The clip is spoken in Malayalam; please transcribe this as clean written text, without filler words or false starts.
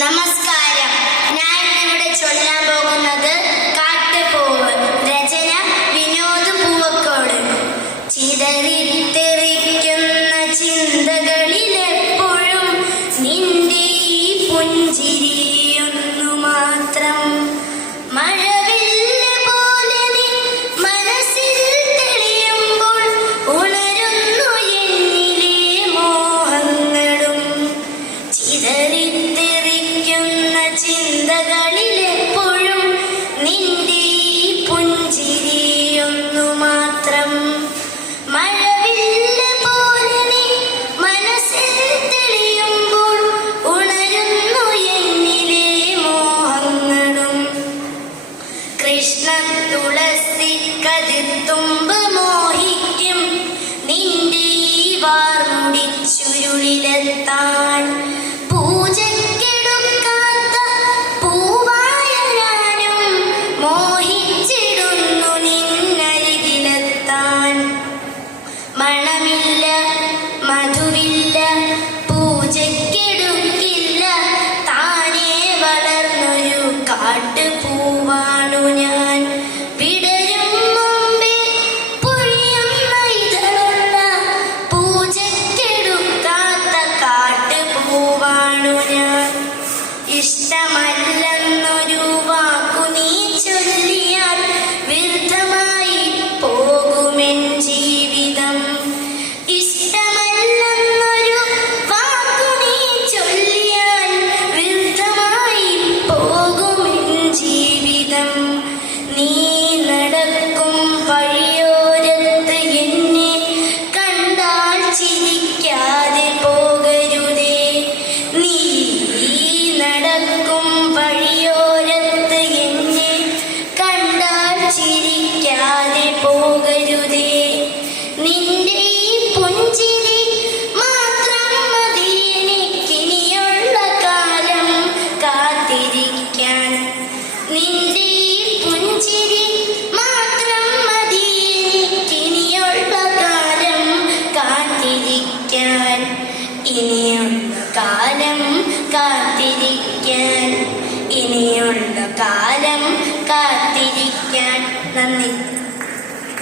നമസ്കാരം. ഞാൻ ഇവിടെ ചൊല്ലാൻ പോകുന്നത് കാട്ടുപൂവ്. രചന വിനോദ് പൂവക്കോട്. ചിതറിത്തെറിക്കുന്ന ചിന്തകളിലെപ്പോഴും നിന്റെ ഈ പുഞ്ചിരിയൊന്നു മാത്രം. മഴവില്ല് പോലെ നീ മനസ്സിൽ തെളിയുമ്പോൾ ഉണരുന്നു എന്നിലെ മോഹങ്ങളും. ചിതറിത്തെറിക്കുന്ന ചിന്തകളിലെപ്പോഴും നിന്റെ ഈ പുഞ്ചിരിയൊന്നു മാത്രം. മഴവില്ല് പോലെ നീ മനസ്സിൽ തെളിയുമ്പോൾ ഉണരുന്നു എന്നിലെ മോഹങ്ങളും. കൃഷ്ണ തുളസി കതിർത്തുമ്പ് മോഹിക്കും നിന്റെ ഈ വാർമുടി ചുരുളിലെത്താൻ. പൂജക്കെടുക്കാത്ത പൂവായ ഞാനും മോഹിച്ചിടുന്നു നിന്നരികിലെത്താൻ. മണമില്ല, മധുവില്ല, പൂജക്കെടുക്കില്ല, താനേ വളർന്നൊരു കാട്ടുപൂവാണു ഞാൻ. വിടരും മുമ്പേ പൊഴിയുന്ന ഇതളുള്ള പൂജക്കെടുക്കാത്ത കാട്ടുപൂവാണു ഞാൻ. ഇഷ്ടമല്ലെന്നൊരു വാക്കു നീ ചൊല്ലിയാൽ വ്യർത്ഥമായി പോകുമെൻ ജീവിതം. ഇഷ്ടമല്ലെന്നൊരു വാക്കു നീ ചൊല്ലിയാൽ വ്യർത്ഥമായി പോകുമെൻ ജീവിതം. നീ നടക്കും വഴിയോരത്ത് എന്നെ കണ്ടാൽ ചിരിക്കാതെ പോകരുതേ. നീ നടക്കും വഴിയോരത്ത് എന്നെ കണ്ടാൽ ചിരിക്കാതെ പോകരുതേ. നിന്റെ ഈ പുഞ്ചിരി മാത്രം മതി എനിക്കിനിയുള്ള കാലം കാത്തിരിക്കാൻ. നിന്റെ ഈ പുഞ്ചിരി മാത്രം മതി എനിക്കിനിയുള്ള കാലം കാത്തിരിക്കാൻ. ഇനിയുള്ള കാലം കാത്തിരിക്കാൻ, ഇനിയുള്ള കാലം കാത്തിരിക്കാൻ. നന്ദി.